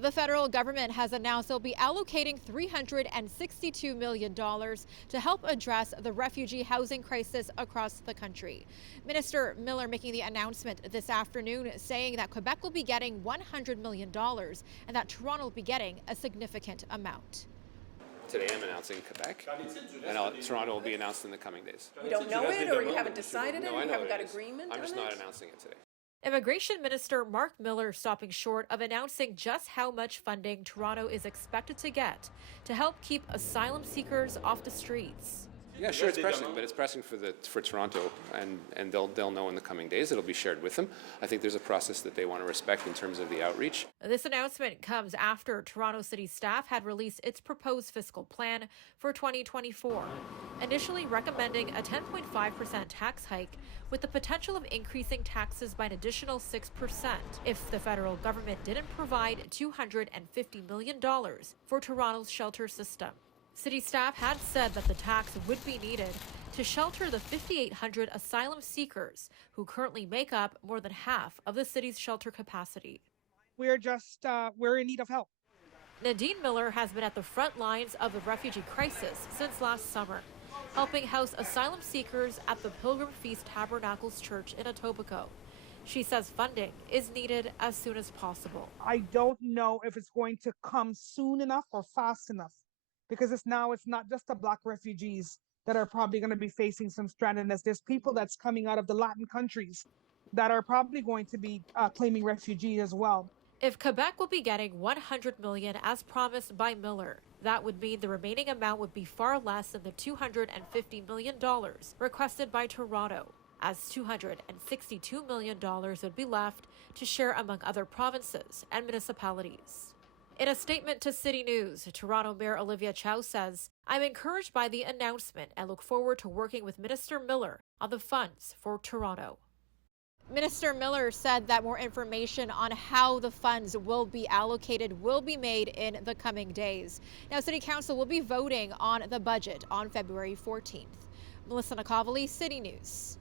The federal government has announced they'll be allocating $362 million to help address the refugee housing crisis across the country. Minister Miller making the announcement this afternoon, saying that Quebec will be getting $100 million and that Toronto will be getting a significant amount. Today I'm announcing Quebec, and Toronto will be announced in the coming days. You don't know it, or you haven't decided it, No, I you know haven't what got it is. agreement I'm just on not it? announcing it today. Immigration Minister Mark Miller stopping short of announcing just how much funding Toronto is expected to get to help keep asylum seekers off the streets. Yeah, sure, it's pressing, but it's pressing for Toronto, and they'll know in the coming days. It'll be shared with them. I think there's a process that they want to respect in terms of the outreach. This announcement comes after Toronto City staff had released its proposed fiscal plan for 2024, initially recommending a 10.5% tax hike with the potential of increasing taxes by an additional 6% if the federal government didn't provide $250 million for Toronto's shelter system. City staff had said that the tax would be needed to shelter the 5,800 asylum seekers who currently make up more than half of the city's shelter capacity. We're in need of help. Nadine Miller has been at the front lines of the refugee crisis since last summer, helping house asylum seekers at the Pilgrim Feast Tabernacles Church in Etobicoke. She says funding is needed as soon as possible. I don't know if it's going to come soon enough or fast enough, because it's not just the Black refugees that are probably going to be facing some strandedness. There's people that's coming out of the Latin countries that are probably going to be claiming refugee as well. If Quebec will be getting $100 million as promised by Miller, that would mean the remaining amount would be far less than the $250 million requested by Toronto, as $262 million would be left to share among other provinces and municipalities. In a statement to City News, Toronto Mayor Olivia Chow says, "I'm encouraged by the announcement and look forward to working with Minister Miller on the funds for Toronto." Minister Miller said that more information on how the funds will be allocated will be made in the coming days. Now, City Council will be voting on the budget on February 14th. Melissa Nakhavoly, City News.